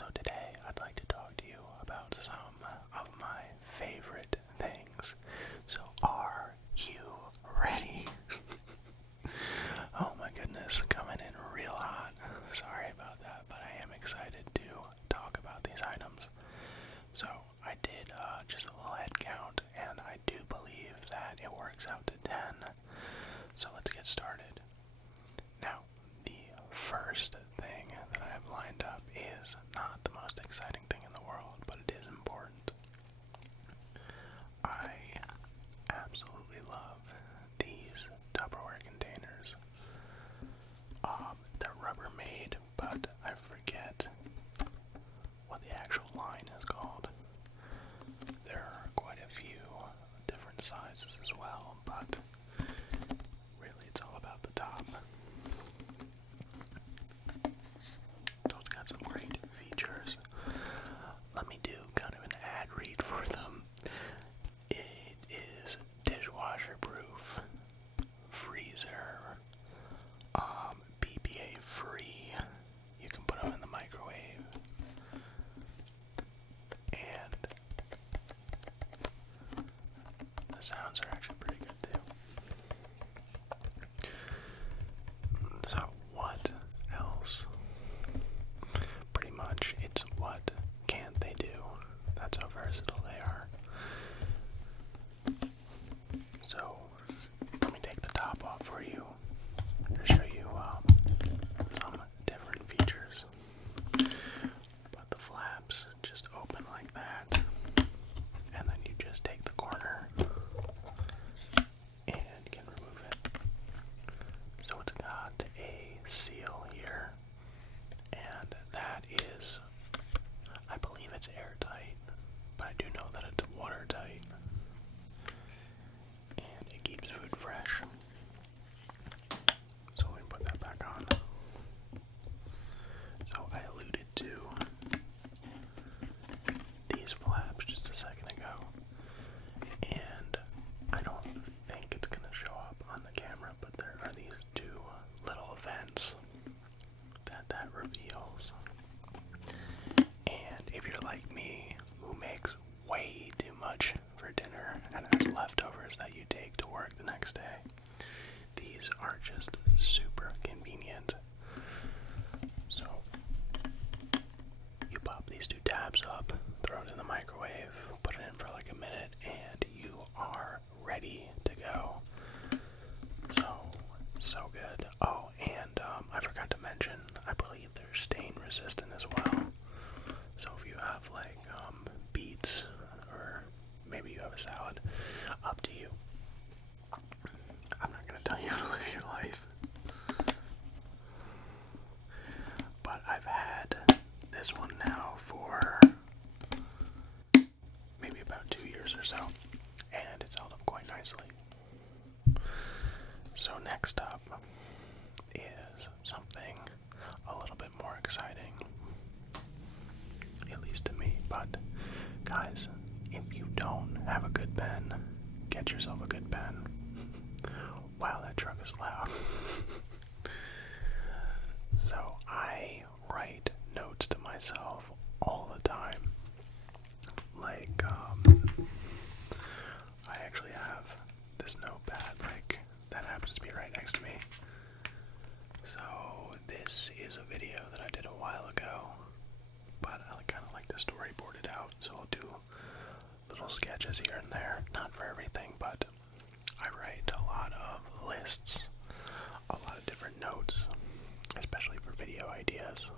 So today I'd like to talk to you about some of my favorite things. So are you ready? Oh my goodness, coming in real hot. Sorry about that, but I am excited to talk about these items. So I did just a little head count, and I do believe that it works out to 10. So let's get started. Now, the first thing that I have lined up is not the most exciting thing in the world, but it is important. I absolutely love these Tupperware containers. They're Rubbermaid, but I forget what the actual line is called. There are quite a few different sizes as well, but really it's all about the top. So it's got some great features. Let me do kind of an ad read for them. It is dishwasher proof, freezer, BPA free. You can put them in the microwave, and the sounds are actually pretty good too. So what else? Pretty much it's what can't they do. That's how versatile they are. So let me take the top off for you to show you some different features. But the flaps just open like that, and then you just take the corner and can remove it. So it's got a seal here, and that is, I believe it's airtight, but I do know that it's watertight, and it keeps food fresh. So let me put that back on. So I alluded to these flaps just a second ago, and I don't think it's going to show up on the camera, but there are these two little vents that reveals. And if you're like me, who makes way too much for dinner and has leftovers that you take to work the next day, these are just super convenient. So you pop these two tabs up, throw it in the microwave, put it in for like a minute, and you are ready to go. So good. Oh, and I forgot to mention, I believe they're stain resistant as well. So if you have like beets, or maybe you have a salad, up to you. I'm not gonna tell you how to live your life. But I've had this one now for maybe about 2 years or so, and it's held up quite nicely. So next up is something a little bit more exciting, at least to me. But guys, if you don't have a good pen, get yourself a good pen. Wow, that truck is loud. So I write notes to myself all the time. Like, I actually have this notepad, like, that happens to be right next to me. So this is a video that I did a while ago, but I kind of like to storyboard it out, so I'll do little sketches here and there. Not for everything, but I write a lot of lists, a lot of different notes, especially for video ideas.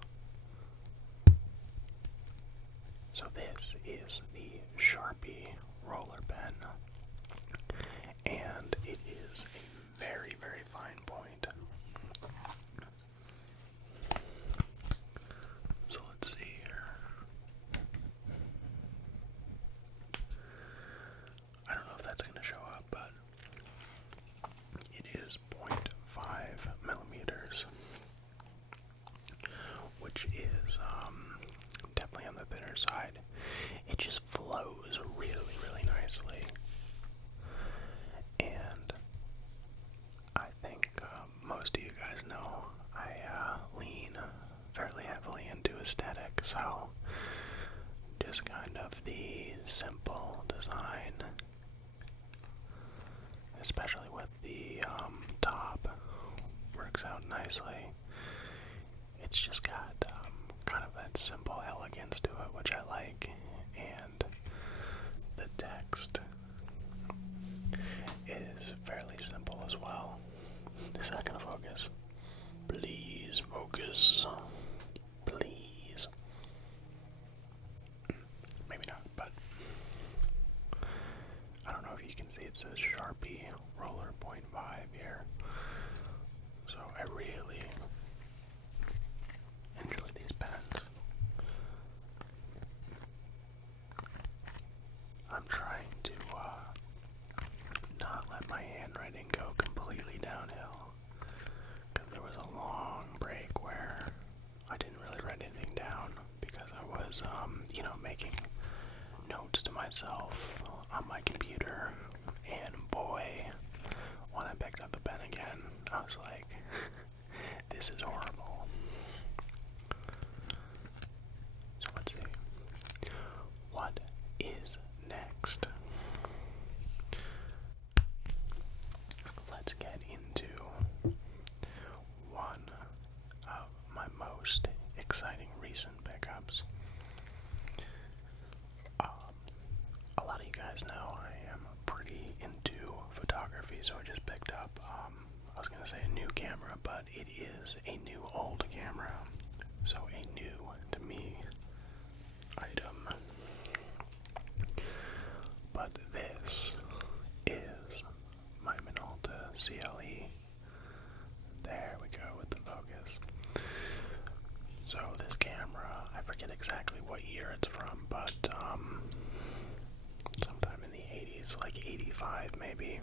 So this is the Sharpie roller pen, and it is a very, very fine point. So let's see here. I don't know if that's going to show up, but it is 0.5 millimeters, which is definitely on the thinner side. It just flows really, really nicely. And I think most of you guys know I lean fairly heavily into aesthetics. So, just kind of the simple design, especially with the top, works out nicely. It's just got kind of that simple elegance to it, which I like, and the text is fairly simple as well. Is that gonna focus? Please focus. Please. Maybe not, but I don't know if you can see it says Sharpie Roller Point 5 here. So I really enjoy these pens. I'm trying to not let my handwriting go completely downhill, because there was a long break where I didn't really write anything down because I was, making notes to myself on my computer, and boy, when I picked up the pen again, I was like, this is horrible. So let's see. What is next? Let's get into one of my most exciting recent pickups. A lot of you guys know I am pretty into photography, so I just picked up, I was going to say a new camera, but it is a new old camera. So a new, to me, item. But this is my Minolta CLE. There we go with the focus. So this camera, I forget exactly what year it's from, but sometime in the 80s, like 85 maybe.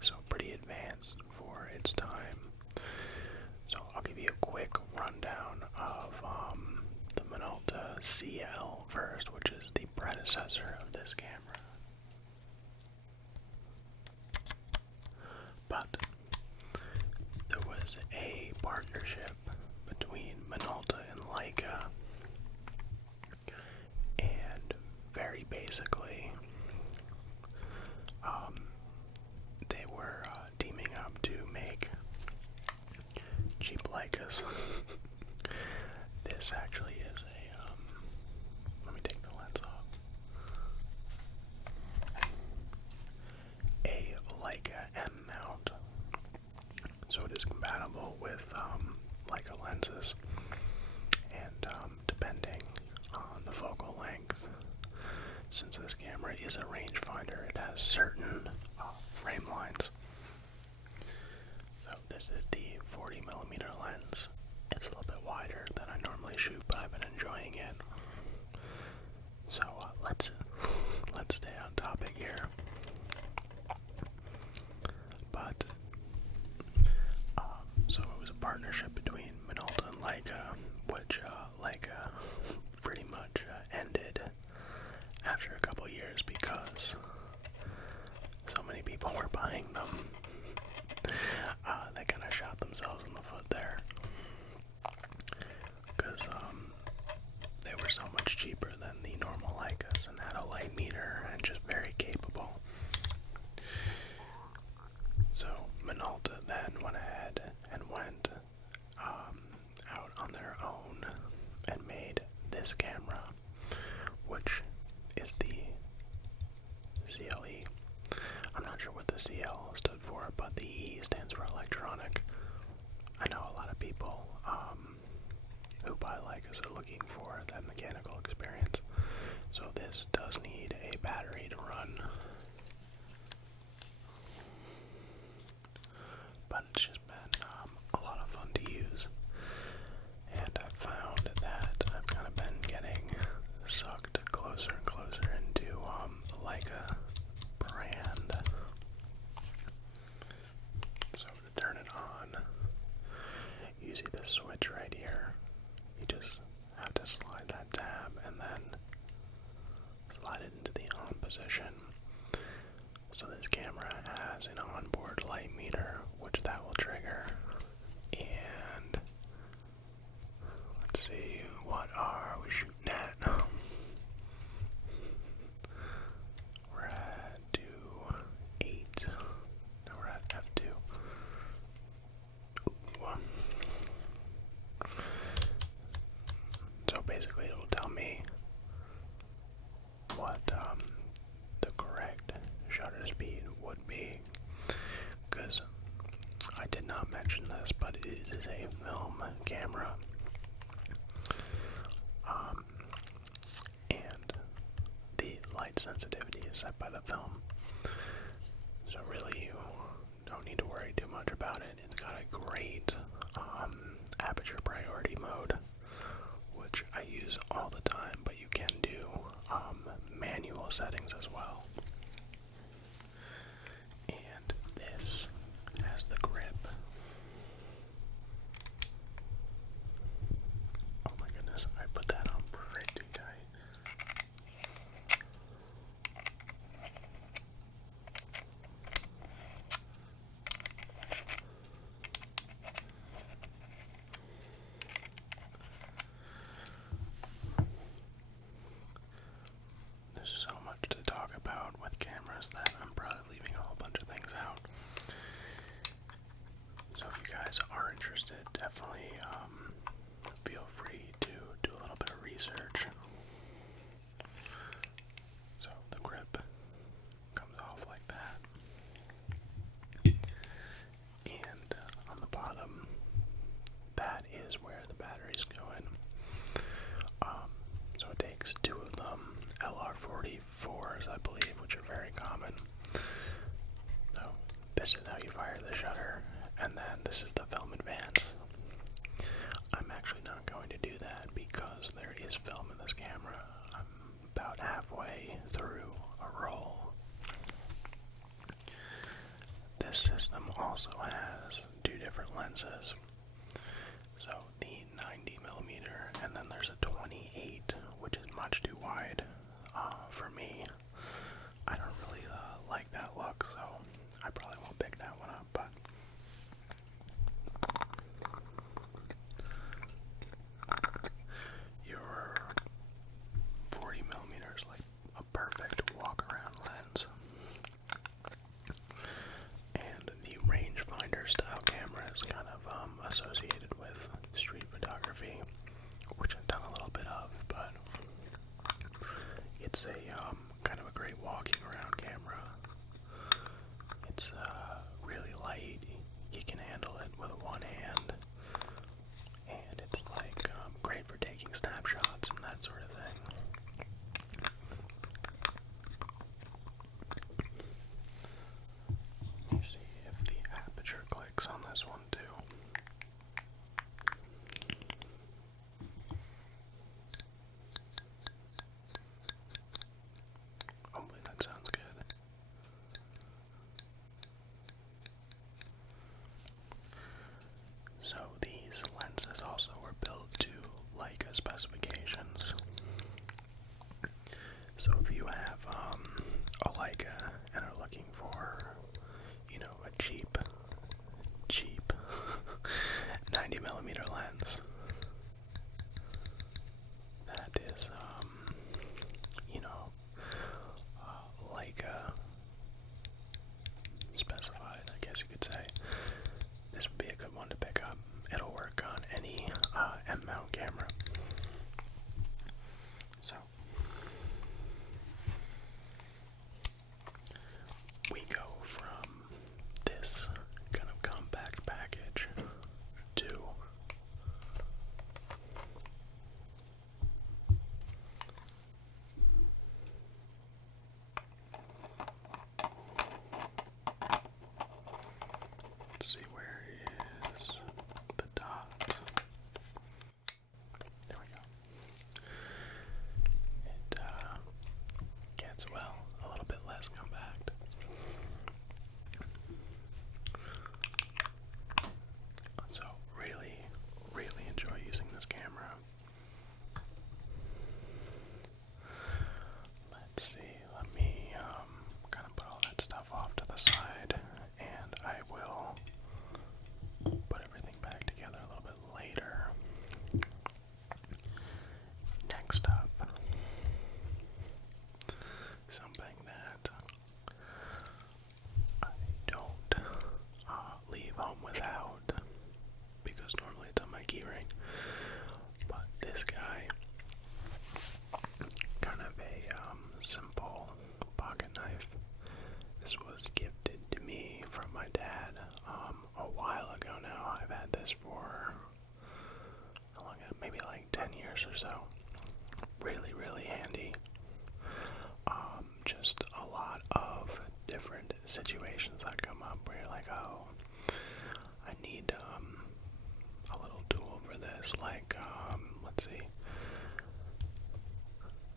So pretty advanced for its time. So I'll give you a quick rundown of the Minolta CL first, which is the predecessor of this camera. But there was a partnership between Minolta and Leica, and very basically, they were teaming up to make cheap Leicas. This actually is a, let me take the lens off. A Leica M mount. So it is compatible with Leica lenses, and depending on the focal length, since this camera is a rangefinder, it has certain frame lines. So this is the 40mm lens. It's a little bit wider than I normally shoot, but I've been enjoying it. So let's stay on topic here. But so it was a partnership between Minolta and Leica, which Leica pretty much ended after a couple years because so many people were buying them. They kind of shot themselves in the foot there, because they were so much cheaper than the normal Leicas and had a light meter and just very capable. So Minolta then went ahead and went out on their own and made not mention this, but it is a film camera. And the light sensitivity is set by the film. So really you don't need to worry too much about it. It's got a great aperture priority mode, which I use all the time, but you can do manual settings as well. And this has the grip. Oh my goodness, I put that on pretty tight. There's so much to talk about with cameras that I'm probably leaving a whole bunch of things out. So if you guys are interested, definitely feel free to do a little bit of research. So the grip comes off like that. And on the bottom, that is where the batteries go in. So it takes two of them, LR44s I believe, which are very common. So this is how you fire the shutter, and then this is the film advance. I'm actually not going to do that because there is film in this camera. I'm about halfway through a roll. This system also has two different lenses. So the 90mm, and then there's a 28, which is much too wide for me. I don't really like that look, so I probably won't pick that one up, but your 40mm is like a perfect walk-around lens. And the rangefinder style camera is kind of associated with street photography, which I've done a little bit of, but it's a or so. Really, really handy. Just a lot of different situations that come up where you're like, oh, I need a little tool for this. Like, let's see.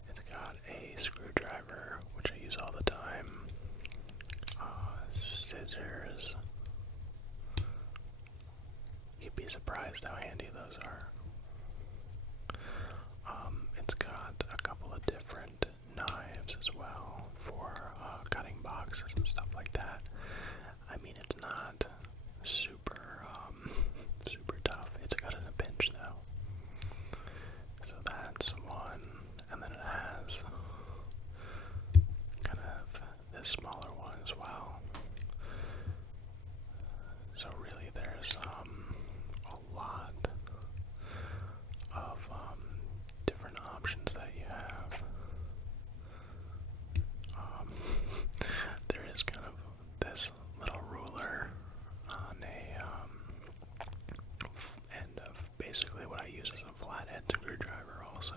It's got a screwdriver, which I use all the time. Scissors. You'd be surprised how handy those are. It's got a couple of different knives as well for cutting boxes and stuff like that. I mean, it's not super, super tough. It's cut in a pinch though. So that's one, and then it has kind of this smaller one as well. So really there's a lot of different options that you have. There is kind of this little ruler on a end of basically what I use as a flathead screwdriver also.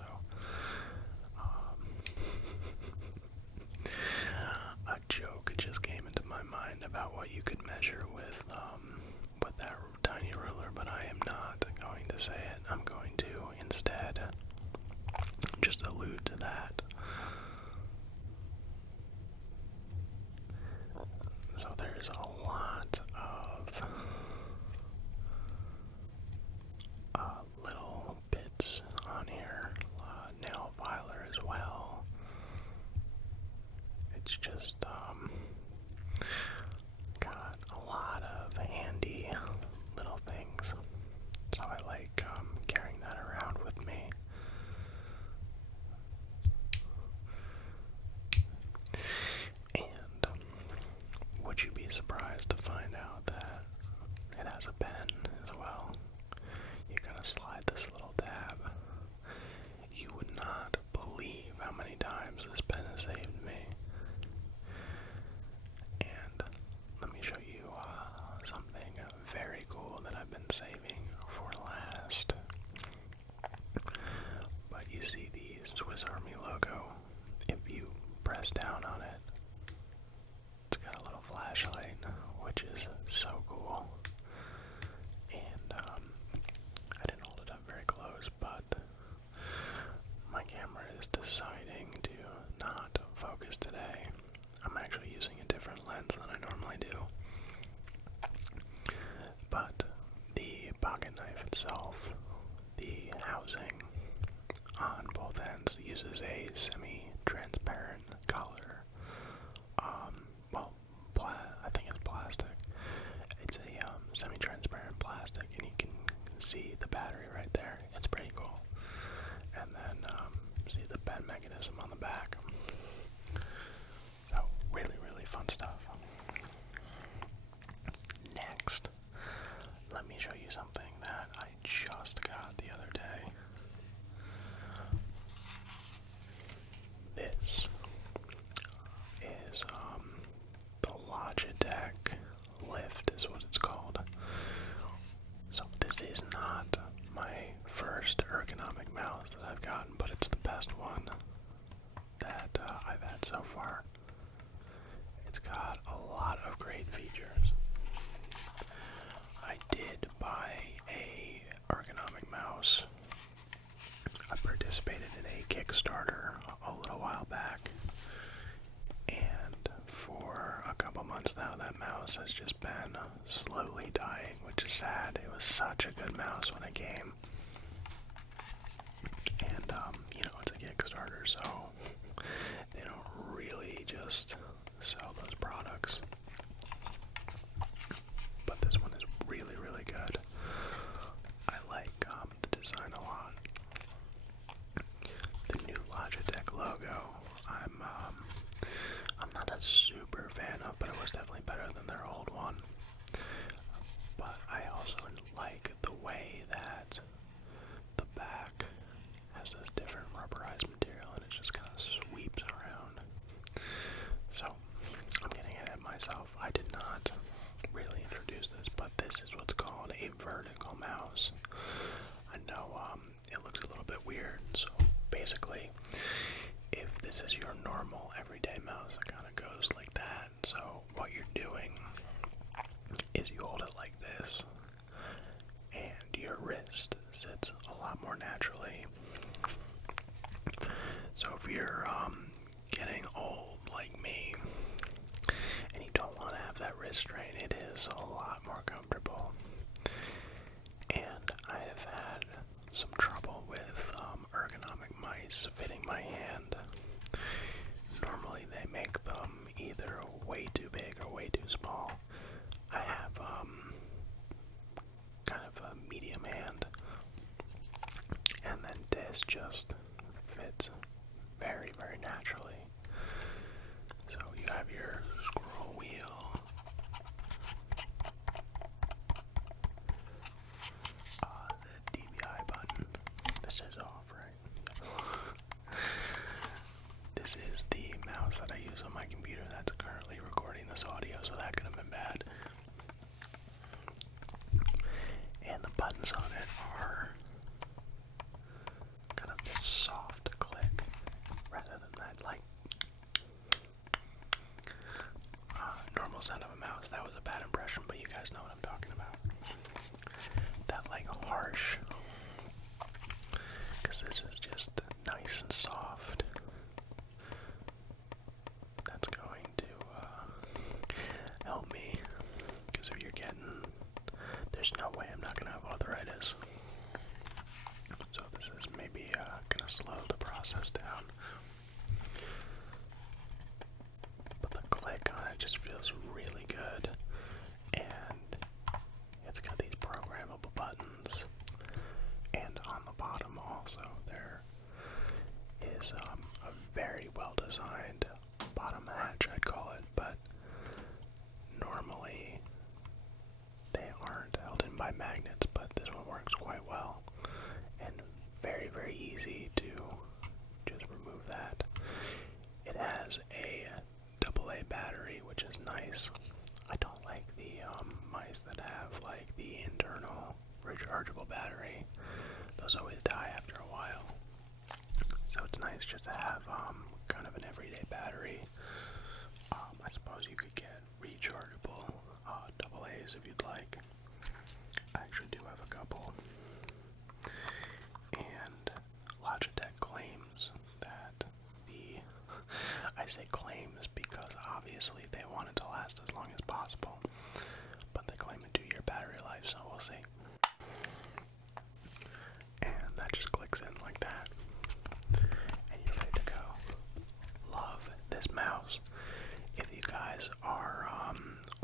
A joke just came into my mind about what you could measure with that tiny ruler, but I am not going to say it. I'm going to instead just allude to that. So there's a lot of little bits on here. Nail filer as well. It's just got a lot of handy little things. So I like carrying that around with me. And would you be surprised to find out that it has a pen as well? You kind of slide this little tab. You would not believe how many times this pen has saved me. And let me show you something very cool that I've been saving for last. But you see the Swiss Army logo. If you press down on it, it's got a little flashlight, which is so cool. And I didn't hold it up very close, but my camera is deciding to not focus today. I'm actually using a different lens than I normally do. But the pocket knife itself, the housing on both ends uses a semi-transparent color. I think it's plastic. It's a semi-transparent plastic, and you can see the battery right there. It's pretty cool. And then see the bend mechanism on the back. So really, really fun stuff. Next, let me show you something that I just got the other day. This is the Logitech Lift is what it's called. So this is not my first ergonomic mouse that I've gotten, but it's the best one that I've had so far. It's got a lot of great features. I did buy a ergonomic mouse. I participated in a Kickstarter a little while back, and for a couple months now that mouse has just been slowly dying, which is sad. It was such a good mouse when it came. And it's a Kickstarter, so they don't really just sell those products. But this one is really, really good. I like the design a lot. The new Logitech logo, I'm not a super fan of, but it was definitely better than their old one. But I also like the way that the back has this different rubberized material, and it just kind of sweeps around. So I'm getting ahead of myself. I did not really introduce this, but this is what's called a vertical mouse. I know it looks a little bit weird. So basically, if this is your normal everyday mouse, it kind of goes like that. So what you're doing is you hold it like this, and your wrist sits a lot more naturally. So if you're getting old like me, and you don't want to have that wrist strain, it is a lot more comfortable. And I have had some trouble with ergonomic mice fitting my hand. Normally they make them either way too big or way too small. I have kind of a medium hand, and then this just fits very, very naturally. So you have your scroll wheel, the DPI button. This is off, right? This is the mouse that I use on my computer that's currently recording this audio, so that could have been bad. And the buttons on it are kind of this soft click rather than that like normal sound of a mouse. That was a bad impression, but you guys know what I'm talking about. That like harsh, because this is just nice and soft. That's going to help me, because if you're getting, there's no way I'm not going to have arthritis. So this is maybe going to slow the process down. But the click on it just feels really good. And it's got these programmable buttons. And on the bottom also there is a very well designed bottom hatch, I'd call it, but normally they aren't held in by magnets, but this one works quite well and very, very easy to just remove that. It has a AA battery, which is nice. I don't like the mice that have like the internal rechargeable battery. Those always die after a while. So it's nice just to have kind of an everyday battery. I suppose you could get rechargeable AA's if you'd like. I actually do have a couple. And Logitech claims that I say claims because obviously they want it to last as long as possible, but they claim a 2-year battery life, so we'll see. And that just clicks in like that, and you're ready to go. Love this mouse. If you guys are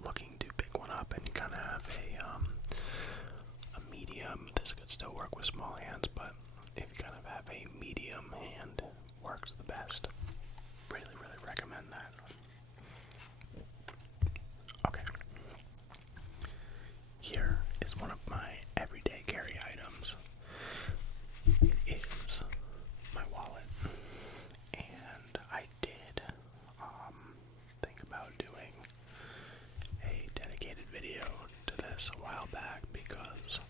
looking to pick one up and you kind of have a medium, this could still work with small hands, but if you kind of have a medium hand, works the best. Really, really recommend that. Okay. Here is one of my everyday carry items. It is my wallet. And I did think about doing a dedicated video to this a while back because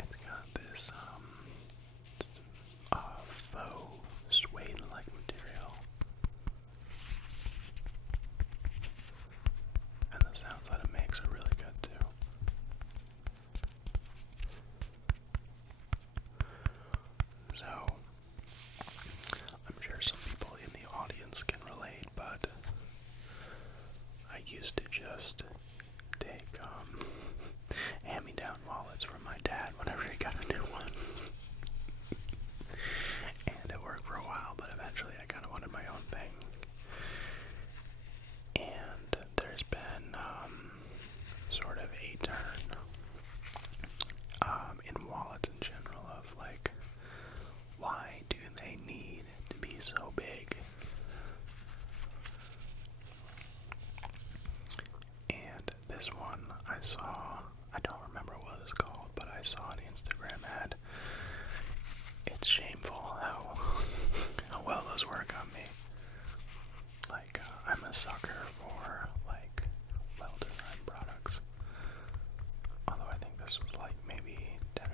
it's got this faux suede-like material, and the sounds that it makes are really good too. So I'm sure some people in the audience can relate, but I used to just take hand-me-down wallets from my dad whenever he got a new one. And it worked for a while, but eventually I kind of wanted my own thing. And there's been sort of a turn in wallets in general of like, why do they need to be so big? And this one I saw, I don't remember what it's called, but I saw an Instagram ad. It's shameful how well those work on me. Like, I'm a sucker for like well-designed products. Although I think this was like maybe 10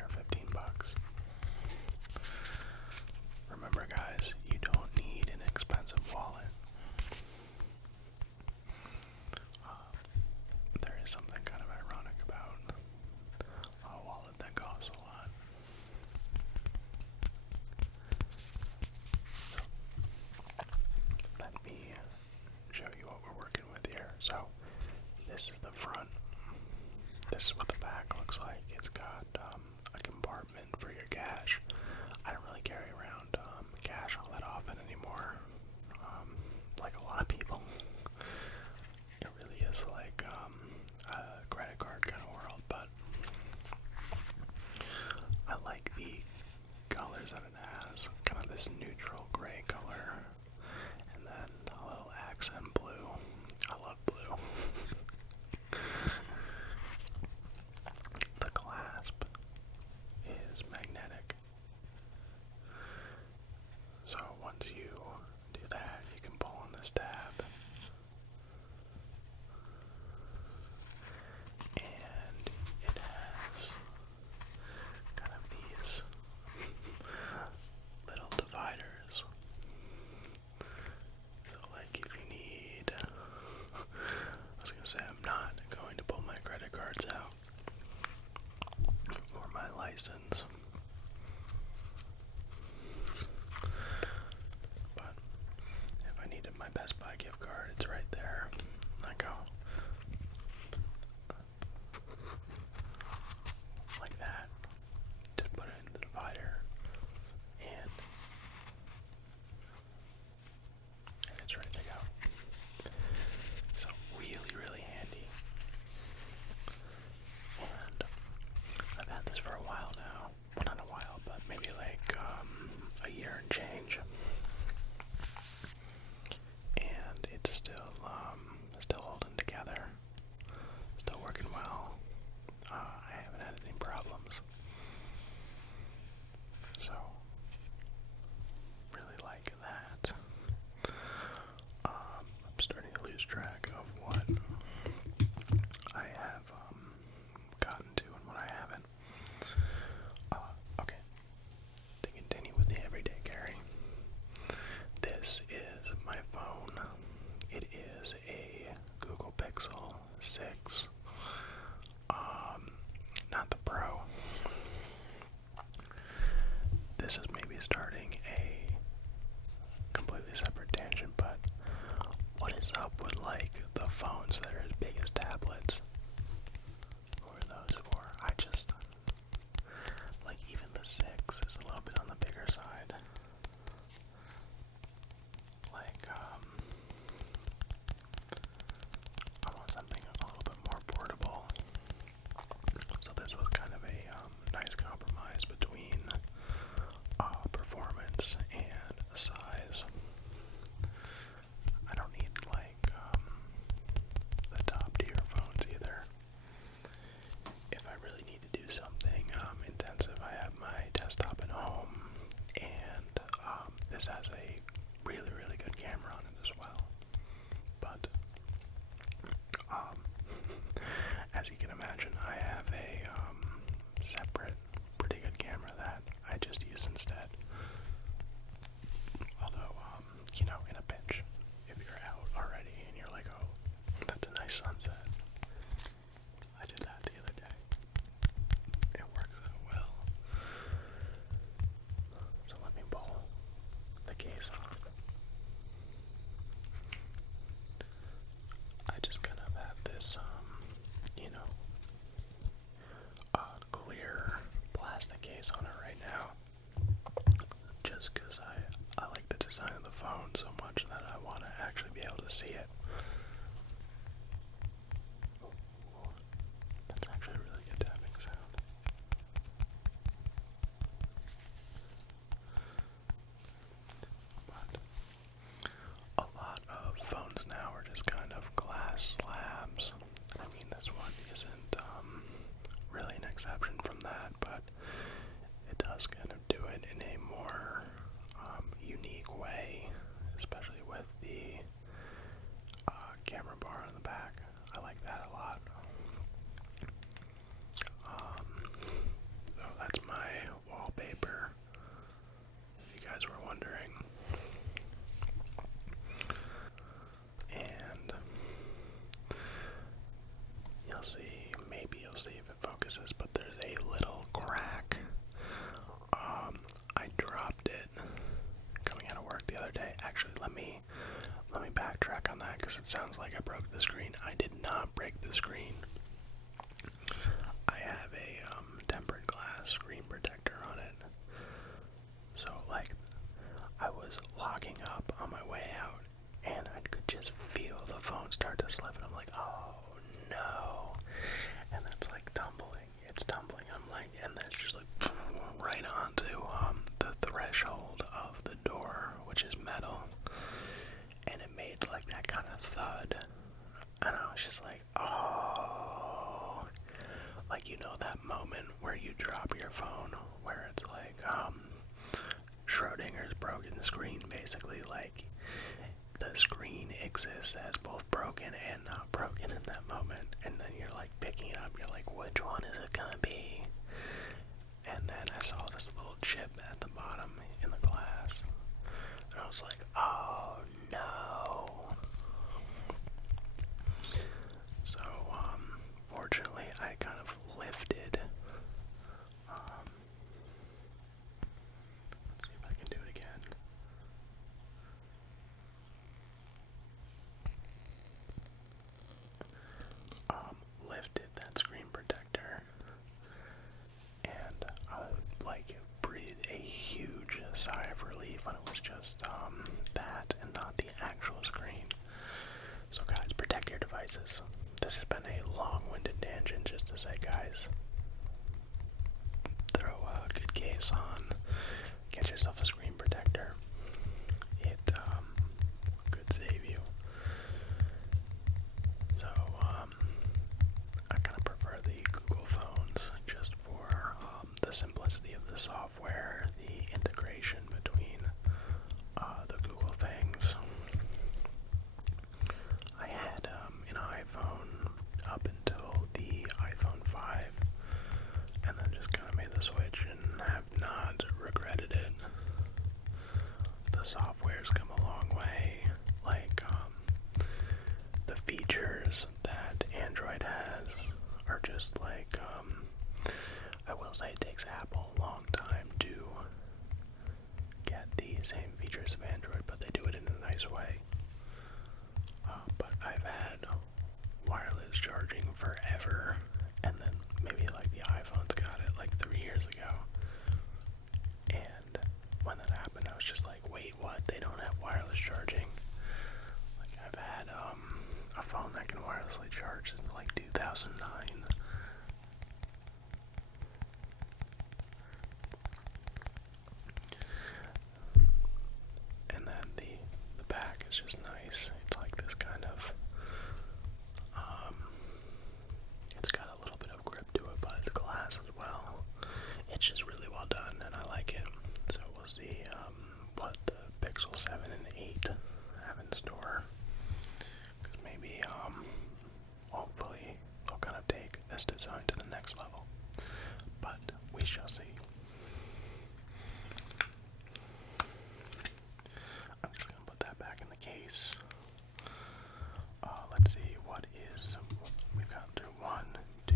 this is the front. This is what the back looks like. It's got a compartment for your cash. I don't really carry around cash all that often anymore, like a lot of people. It really is like a credit card kind of world, but I like the colors that it has, kind of this neutral gray color, and then a little accent blue. I love blue. The clasp is magnetic, so once you do that, you can pull on this tab, and it has kind of these little dividers. So like if you need, I was gonna say I'm not going to pull my credit cards out or my license, but if I needed my Best Buy gift card, it's right there. I go like that, just put it in the divider, and it's ready to go. So really, really handy. And I've had this for a while now. Well, not a while, but maybe like a year and change. And it's still holding together. Still working well. I haven't had any problems. So really like that. I'm starting to lose track of what I have gotten to and what I haven't. Okay, to continue with the everyday carry, this is my phone. It is a Google Pixel 6, not the Pro. This is maybe starting a completely separate tangent, but what is up with like the phones that are as big as tablets? Who are those for? I just like, even the 6 is a little bit on the bigger side. Like I want something a little bit more portable. So this was kind of a nice compromise between performance and size. I don't need like the top tier phones either. If I really need to do something intensive, I have my desktop at home, and this has a really, really good camera on it as well. But as you can imagine, I have a separate, pretty good camera that I just use instead. Although, in a pinch, if you're out already and you're like, oh, that's a nice sunset. I did that the other day. It works out well. So let me pull the case off. I just kind of have this, clear plastic case on it right now. Just because I like the design of the phone so much that I want to actually be able to see it. That's actually a really good tapping sound. But a lot of phones now are just kind of glass slabs. I mean, this one isn't really an exception from that, but it does kind of do it in a more unique way, especially with the camera bar on the back. I like that a lot. So that's my wallpaper, if you guys were wondering. And maybe you'll see if it focuses, but there's a little crack. I dropped it coming out of work the other day. Actually, let me backtrack on that, because makes it sound like I broke the screen. I did not break the screen. I have a tempered glass screen protector on it. So like I was locking up on my way out and I could just feel the phone start to slip and I'm like, oh no. And that's like tumbling. It's tumbling. I'm like, and then it's just like right onto the threshold of the door, which is metal. And it made like that kind of thud. And I was just like, oh. Like, you know that moment where you drop your phone, where it's like, Schrodinger's broken screen, basically. Like, the screen exists as both broken and not broken in that moment. And then you're like picking it up, you're like, which one is it gonna be? And then I saw this little chip at the bottom in the glass. And I was like, oh no. So, fortunately, I kind of lifted. Let's see if I can do it again. Lifted that screen protector, and I like breathed a huge sigh of relief when it was just that and not the actual screen. So guys, protect your devices. This has been a long-winded tangent just to say, guys, throw a good case on, get yourself a screen protector. It could save you. So I kind of prefer the Google phones just for the simplicity of the software, the integration between the Google things. I had an iPhone up until the iPhone 5, and then just kind of made the switch and have not regretted it. The software's come a long way. Like, the features that Android has are just like, I will say it takes Apple a long time to get the same features of Android, but they do it in a nice way. But I've had wireless charging forever, and then maybe like the iPhones got it like 3 years ago. And when that happened, I was just like, wait, what? They don't have wireless charging? Like, I've had a phone that can wirelessly charge since like 2009. And then the back is just nice. It's like this kind of, it's got a little bit of grip to it, but it's glass as well. It's just really well done, and I like it. So we'll see what the Pixel 7 and 8 have in store. Because maybe, hopefully, they'll kind of take this design to the next level. But we shall see. I'm just going to put that back in the case. Let's see, what is, we've got to 1, 2,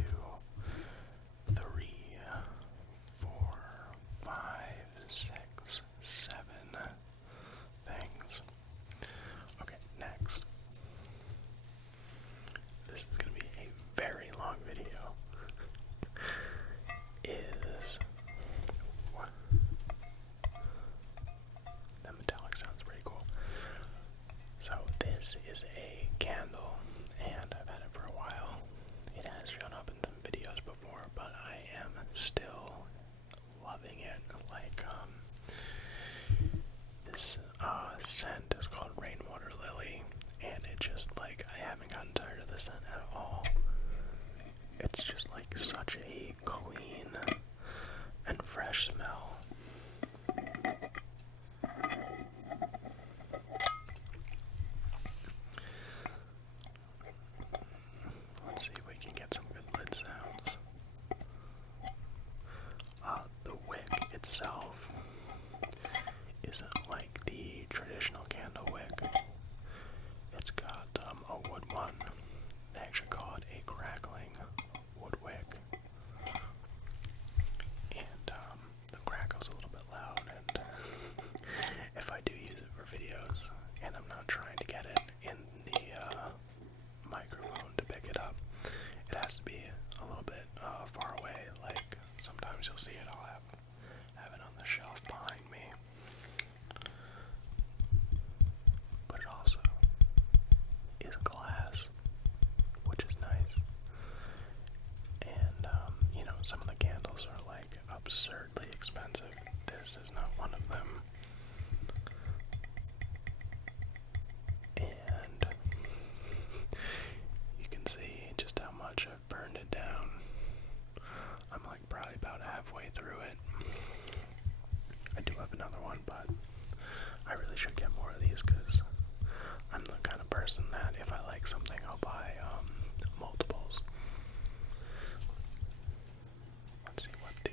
3, 4, 5, 6, 7 things. Okay, next. This is going to be a very long video. Is what? That metallic sounds pretty cool. So this is a candle, and I've had it for a while. It has shown up in some videos before, but I am still loving it. Like, this scent is called Rainwater Lily, and it just, like, I haven't gotten tired of the scent at all. It's just like such a clean and fresh smell. Let's see if we can get some good lid sounds. The wick itself isn't like the traditional candle wick. It's got a wood one. They actually call it a crackling wood wick. sometimes you'll see it. I'll have it on the shelf behind me. But it also is glass, which is nice. And, some of the candles are like absurdly expensive. This is not one of them. And you can see just how much I've burned it down. I'm like probably about halfway through it. I do have another one, but I really should get more of these because I'm the kind of person that if I like something, I'll buy multiples. Let's see what the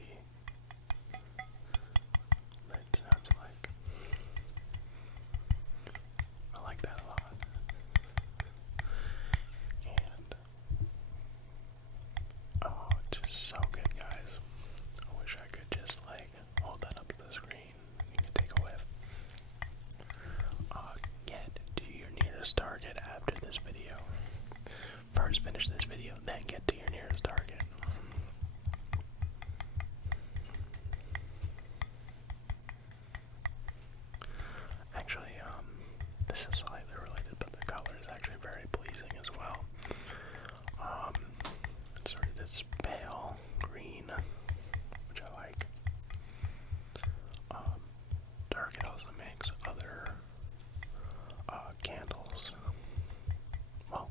lid sounds like. I like that a lot. And oh, it's just so good, guys. I wish I could just hold that up to the screen. You can take a whiff. Get to your nearest Target after this video. First finish this video, then get to your nearest Target. Actually, this is slightly related, but the color is actually very pleasing as well. It's sort of this pale green, which I like. Target also makes other candles. Well,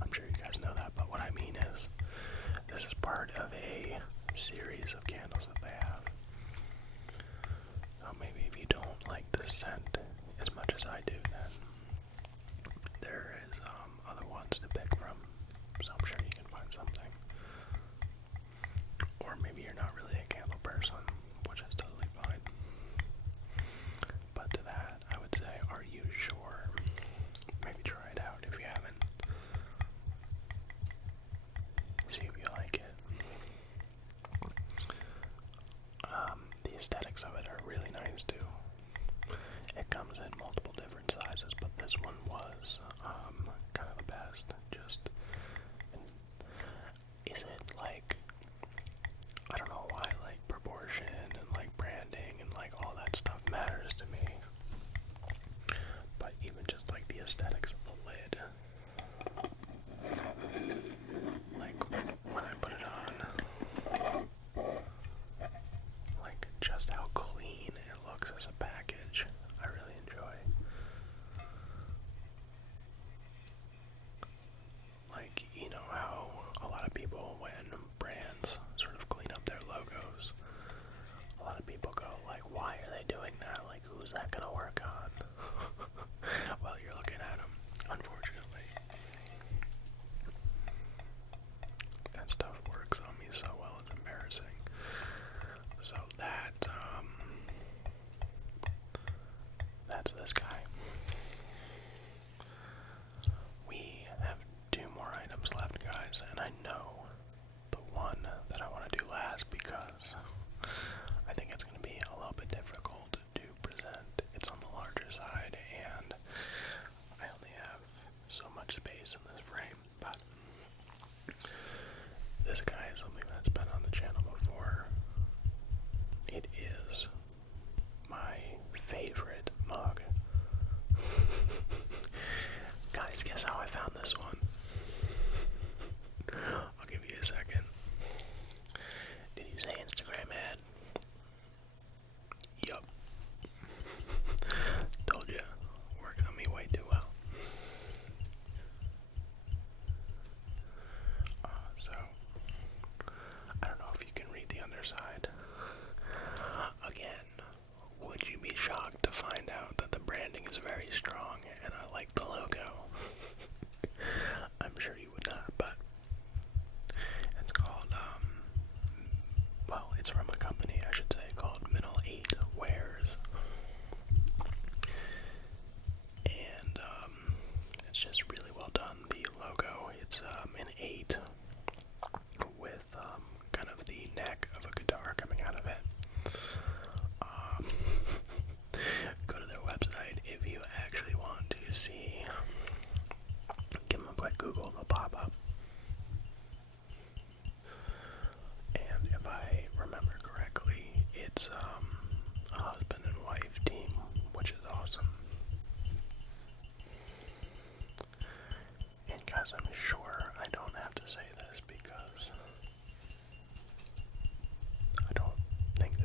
I'm sure you guys know that, but what I mean is this is part of a series of candles that they have. So maybe if you don't like the scent as much as I do, then there is other ones to pick from. So I'm sure you can find something. Or maybe you're not really a candle person, which is totally fine. But to that, I would say, are you sure? Maybe try it out if you haven't. See if you like it. The aesthetics of it are really nice too. It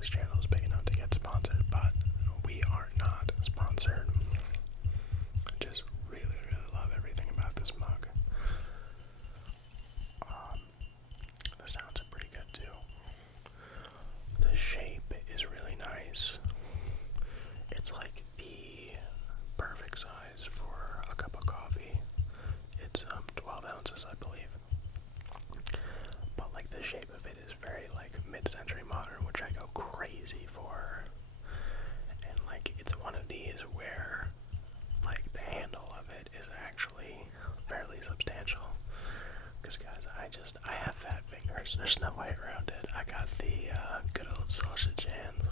this channel is big enough to get sponsored, but we are not sponsored. I just really, really love everything about this mug. The sounds are pretty good too. The shape is really nice. It's like the perfect size for a cup of coffee. It's 12 ounces, I believe. But like the shape of it is very like mid-century modern, which I go crazy for. And like it's one of these where like the handle of it is actually fairly substantial. Because guys, I have fat fingers. There's no way around it. I got the good old sausage hands.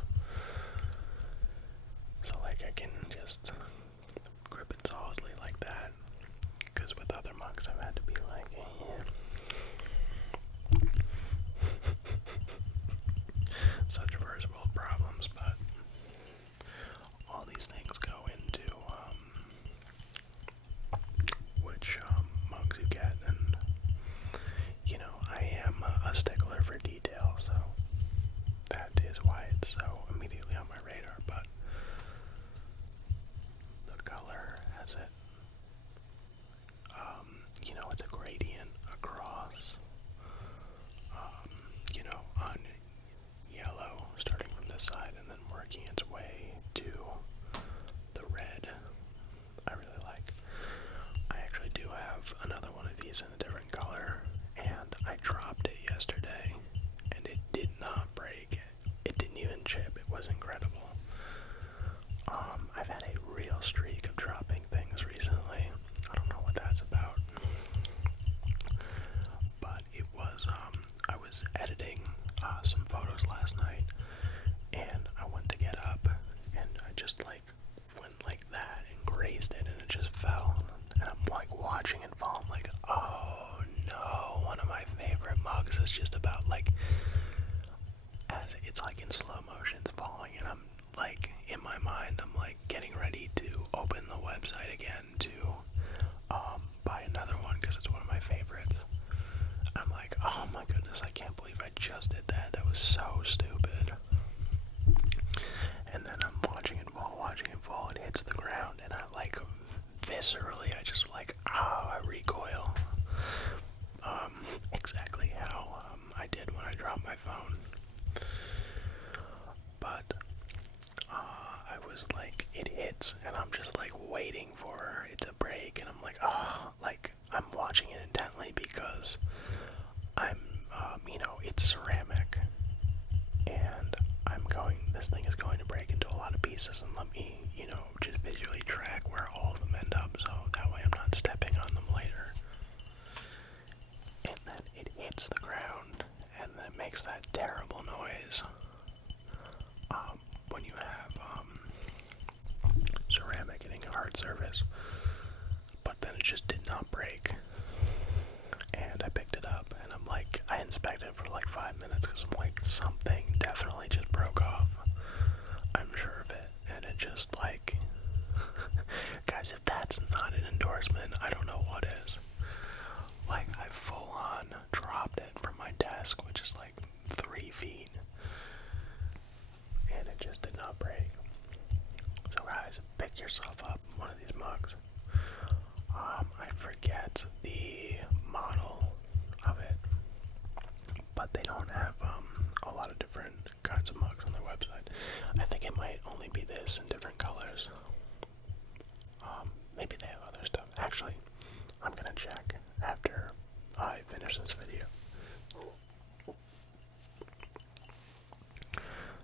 So like I can just grip it solidly like that. Because with other mugs I've had to be like, such first world problems, but all these things go into which mugs you get, and you know, I am a stickler for detail, so that is why it's so immediately on my radar. But the color has it, you know, it's a gradient across, you know, on yellow, starting from this side and then working its way to the red. I really like. I actually do have another one of these in a different color, and I dropped it yesterday, and it did not break. It didn't even chip. It was incredible. I've had a real streak of dropping things recently. I don't know what that's about. But it was, I was editing some photos last night, and I went to get up, and I just like went like that and grazed it, and it just fell. And I'm like watching it fall. I'm like, oh no, one of my favorite mugs is just about like, as it's like in slow motion, it's falling, and I'm like, in my mind, I'm like getting ready to open the website again to buy another one because it's one of my favorites. I'm like, oh my goodness, I can't believe I just did that. That was so stupid. And then I'm watching it fall, it hits the ground, and I like, viscerally, I just like, I recoil. Exactly how I did when I dropped my phone. But I was like, it hits, and I'm just like waiting for it to break, and I'm like, like I'm watching it intently because I'm, you know, it's ceramic, and this thing is going to break into a lot of pieces, and let me, you know, just visually track where all of them end up, so that way I'm not stepping on them later. And then it hits the ground, and then it makes that terrible noise. When you have ceramic hitting a hard surface, but then it just did not break. And I picked it up, and I'm like, I inspected it for like 5 minutes because I'm like, something definitely just broke off. I'm sure of it, and it just like, guys, if that's not an endorsement, I don't know what is. Like, I full on dropped it from my desk, which is like 3 feet. And it just did not break. So guys, pick yourself up one of these mugs. I forget the model of it, but they don't have a lot of different kinds of mugs on their website. I think it might only be this in different colors. Maybe they have other stuff. Actually, I'm gonna check after I finish this video.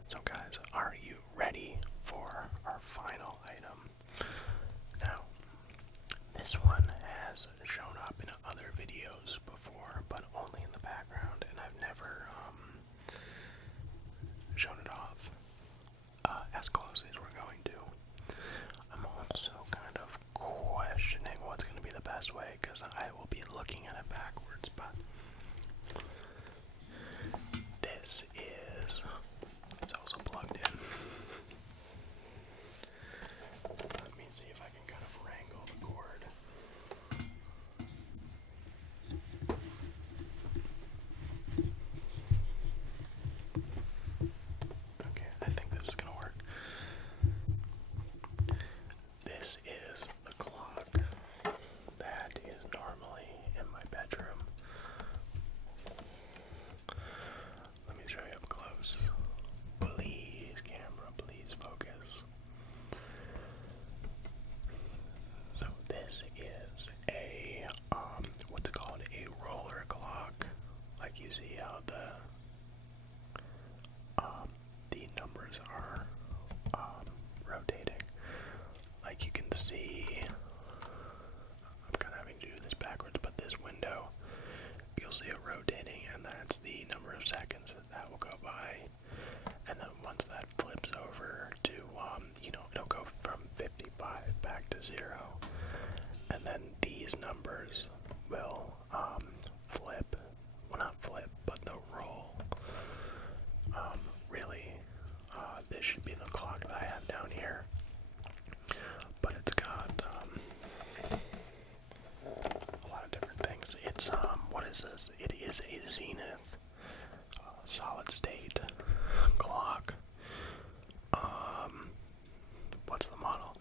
So guys, are you ready for our final item? Now, this one has shown up in other videos before, but only in the background, and I've never shown it off as closely as we're going to. I'm also kind of questioning what's going to be the best way, because I will be looking at it backwards, but see how the numbers are rotating. Like you can see, I'm kind of having to do this backwards, but this window, you'll see it rotating, and that's the number of seconds that will go by. And then once that flips over to, it'll go from 55 back to 0. And then these numbers will flip. Well, not flip, but they'll roll. Really, this should be the clock that I have down here. But it's got a lot of different things. It's, what is this? It is a Zenith solid state clock. What's the model?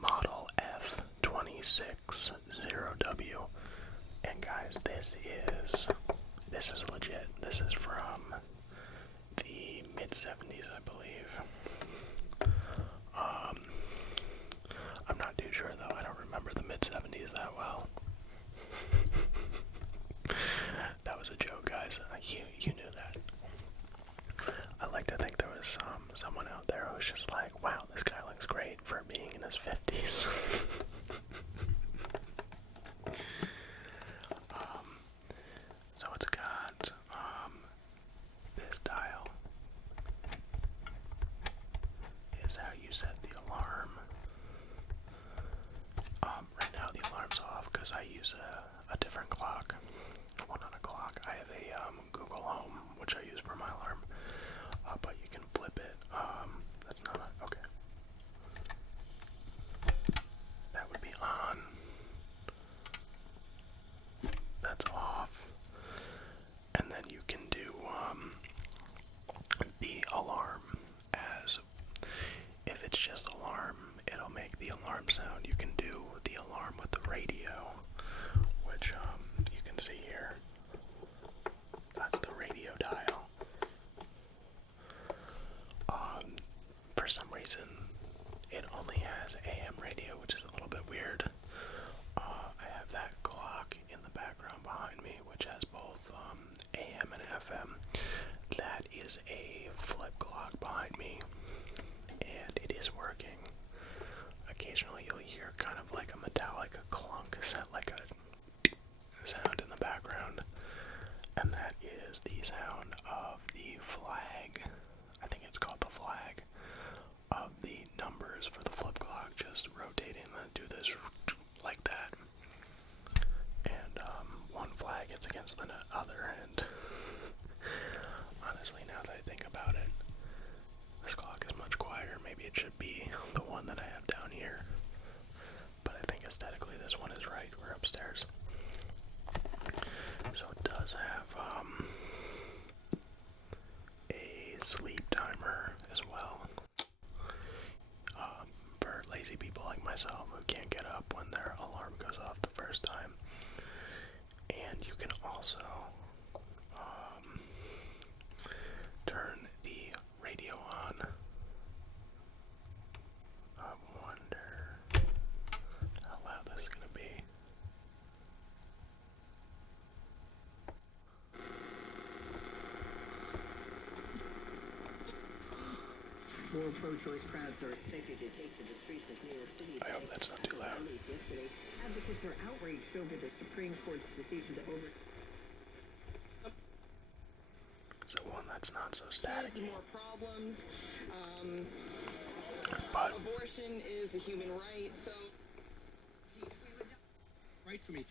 Model F260W. And guys, this is legit. This is from the mid-70s, I believe. I'm not too sure though. I don't remember the mid-70s that well. That was a joke, guys. You knew that. I like to think there was someone out there who was just like, wow, this guy looks great for being in his 50s. So it's got this dial is how you set the alarm. Right now the alarm's off because I use a different clock. Well, not a clock. I have a Google Home, which I use for my alarm. But you can flip it. That's not on. Okay. That would be on. That's off. And then you can do the alarm as if it's just alarm, it'll make the alarm sound. You can do the alarm with the radio, which you can see here. That's the radio dial. For some reason, it only has AM radio, which is a little bit weird. I have that clock in the background behind me, which has both AM and FM. That is a flip clock behind me, and it is working. Occasionally you'll hear kind of like a metallic clunk, like a sound in the background, and that is the sound of the flag. I think it's called the flag of the numbers for the flip clock, just rotating and do this like that. And one flag hits against the other, and honestly, now that I think about it, this clock is much quieter. Maybe it should be the one that I have down here. But I think aesthetically this one is right. We're upstairs. So it does have a sleep timer as well. For lazy people like myself who can't get up when their alarm goes off the first time. And you can also turn the radio on. I wonder how loud this is going to be. More pro-choice crowds are expected to take to the streets of New York City. I hope that's not too loud. Yesterday, advocates are outraged over the Supreme Court's decision to So one that's not so staticky. more problems. But Abortion is a human right, so right for me.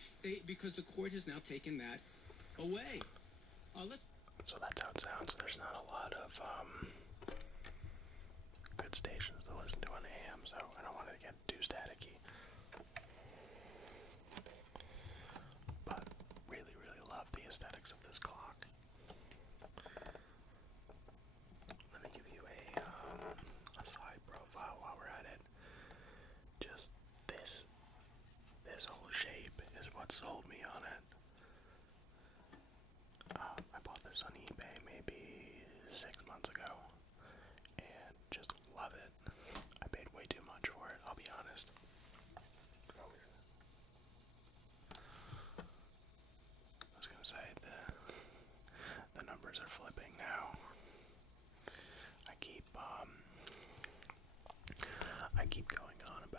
Because the court has now taken that away. so that's how it sounds. There's not a lot of good stations to listen to on AM, so I don't want it to get too staticky. But really, really love the aesthetics of this clock. Let me give you a side profile while we're at it. Just this whole shape is what sold me on it. I bought this on eBay maybe 6 months ago, and just love it. I paid way too much for it, I'll be honest. I was gonna say,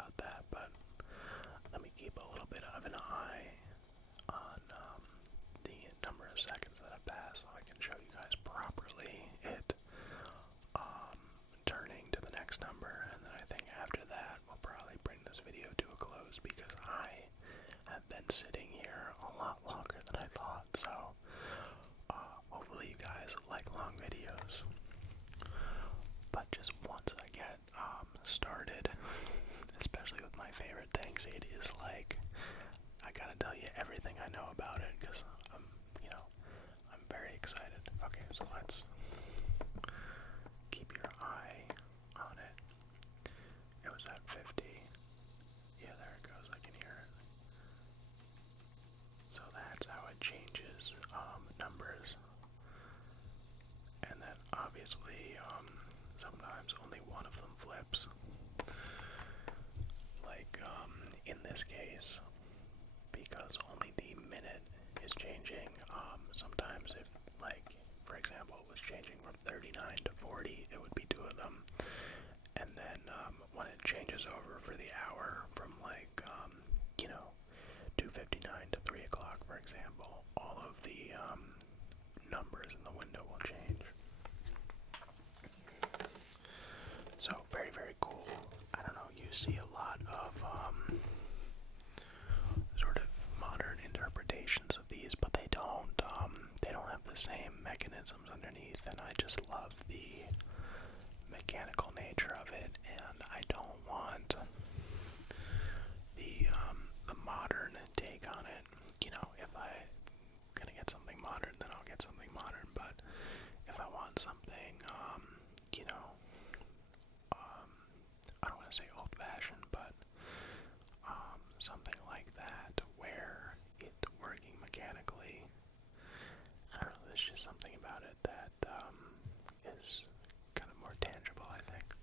about that, but let me keep a little bit of an eye on the number of seconds that have passed so I can show you guys properly it turning to the next number, and then I think after that we'll probably bring this video to a close because I have been sitting here a lot longer than I thought, so hopefully you guys like long videos. But just once I get started, especially with my favorite things, it is like I gotta tell you everything I know about it because I'm very excited. Okay, so let's keep your eye on it. It was at 50. Yeah, there it goes. I can hear it. So that's how it changes numbers. And then obviously sometimes only one of them flips. Like in this case, because only the minute is changing, sometimes if, like, for example, it was changing from 39 to 40, it would be two of them. And then when it changes over for the hour from like 2:59 to 3 o'clock, for example, all of the numbers in the window will change. So very, very cool. I don't know, you see a lot of sort of modern interpretations of these, but they don't have the same mechanisms underneath, and I just love the mechanical nature of it, and I don't want the modern take on it. If I'm gonna get something modern, then I'll get something modern, but if I want something, I don't want to say old-fashioned, but something like that, where it's working mechanically, I don't know, there's just something about it that is kind of more tangible, I think.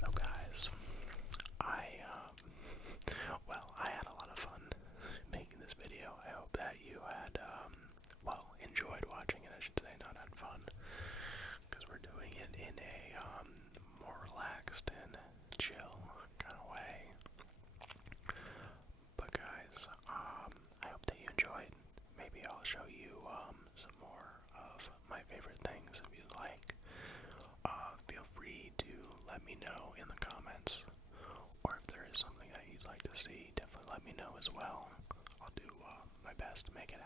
So guys, I had a lot of fun making this video. I hope that you had, enjoyed watching it, I should say, not had fun, because we're doing it in a more relaxed and chill kind of way. But guys, I hope that you enjoyed. Maybe I'll show you some more of my favorite things if you'd like. Feel free to let me know in the comments, or if there is something that you'd like to see, definitely let me know as well. I'll do my best to make it